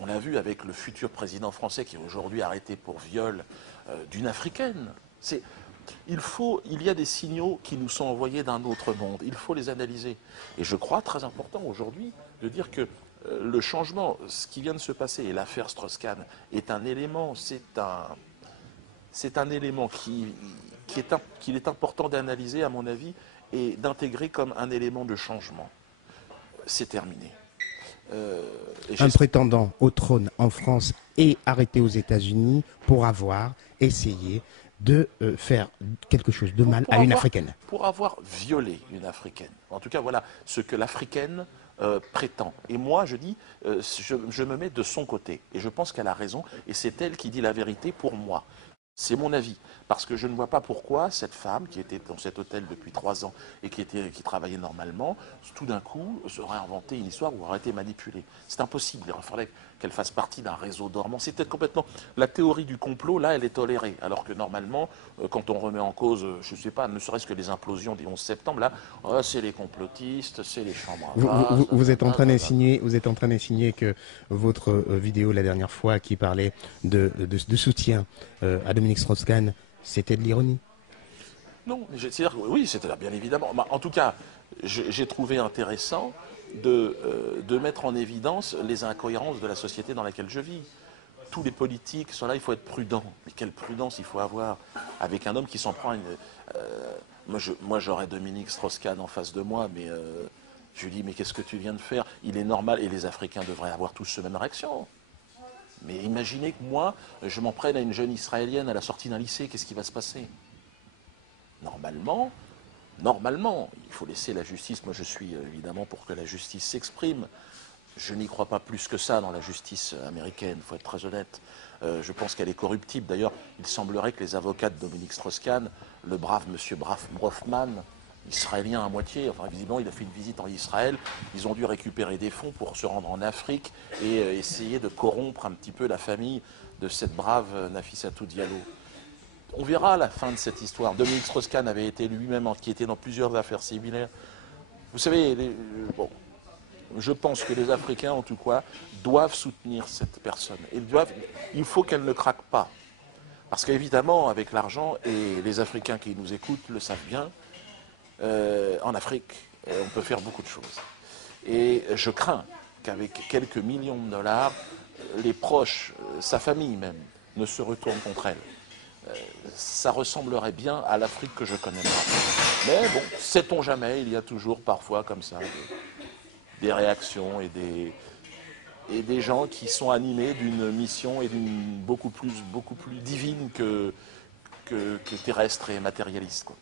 On l'a vu avec le futur président français qui est aujourd'hui arrêté pour viol d'une Africaine. Il y a des signaux qui nous sont envoyés d'un autre monde. Il faut les analyser. Et je crois très important aujourd'hui de dire que le changement, ce qui vient de se passer, et l'affaire Strauss-Kahn, est un élément, c'est un élément qu'il est important d'analyser, à mon avis, et d'intégrer comme un élément de changement. C'est terminé. Un prétendant au trône en France est arrêté aux États-Unis pour avoir essayé de faire quelque chose de mal à une Africaine. Pour avoir violé une Africaine. En tout cas, voilà ce que l'Africaine prétend. Et moi, je dis, je me mets de son côté. Et je pense qu'elle a raison. Et c'est elle qui dit la vérité pour moi. C'est mon avis. Parce que je ne vois pas pourquoi cette femme, qui était dans cet hôtel depuis 3 ans et qui travaillait normalement, tout d'un coup, aurait inventé une histoire ou aurait été manipulée. C'est impossible. Il faudrait qu'elle fasse partie d'un réseau dormant. C'était complètement... La théorie du complot, là, elle est tolérée. Alors que normalement, quand on remet en cause, je ne sais pas, ne serait-ce que les implosions du 11 septembre, là, c'est les complotistes, c'est les chambres à vase... Vous êtes en train d'insinuer que votre vidéo la dernière fois qui parlait de soutien à Dominique Strauss-Kahn, c'était de l'ironie? Non, c'est-à-dire que oui, c'était là, bien évidemment. En tout cas, j'ai trouvé intéressant de mettre en évidence les incohérences de la société dans laquelle je vis. Tous les politiques sont là, il faut être prudent. Mais quelle prudence il faut avoir avec un homme qui s'en prend à une... Moi, j'aurais Dominique Strauss-Kahn en face de moi, mais je lui dis, mais qu'est-ce que tu viens de faire? Il est normal, et les Africains devraient avoir tous cette même réaction. Mais imaginez que moi, je m'en prenne à une jeune Israélienne à la sortie d'un lycée, qu'est-ce qui va se passer? Normalement, il faut laisser la justice. Moi, je suis évidemment pour que la justice s'exprime. Je n'y crois pas plus que ça dans la justice américaine, il faut être très honnête. Je pense qu'elle est corruptible. D'ailleurs, il semblerait que les avocats de Dominique Strauss-Kahn, le brave monsieur Brofman, israélien à moitié, enfin visiblement il a fait une visite en Israël, ils ont dû récupérer des fonds pour se rendre en Afrique et essayer de corrompre un petit peu la famille de cette brave Nafissatou Diallo. On verra la fin de cette histoire. Dominique Strauss-Kahn avait été lui-même enquêté dans plusieurs affaires similaires. Vous savez, bon, je pense que les Africains, en tout cas, doivent soutenir cette personne. Il faut qu'elle ne craque pas. Parce qu'évidemment, avec l'argent, et les Africains qui nous écoutent le savent bien, en Afrique, on peut faire beaucoup de choses. Et je crains qu'avec quelques millions de dollars, les proches, sa famille même, ne se retournent contre elle. Ça ressemblerait bien à l'Afrique que je connais pas. Mais bon, sait-on jamais, il y a toujours parfois comme ça des réactions et des gens qui sont animés d'une mission et d'une beaucoup plus divine que terrestre et matérialiste, quoi.